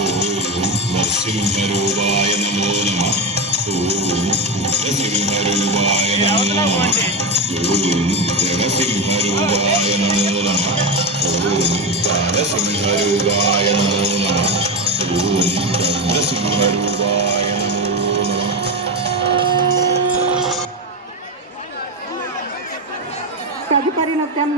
ഓം നരസിംഹരൂപായ നമോ നമഃ. ഓം നരസിംഹരൂപായ നമോ നമഃ. ഓം നരസിംഹരൂപായ നമോ നമഃ. ഓം നരസിംഹരൂപായ നമോ നമഃ. ഓം നരസിംഹരൂപായ നമോ നമഃ. తదుపరి నృత్యం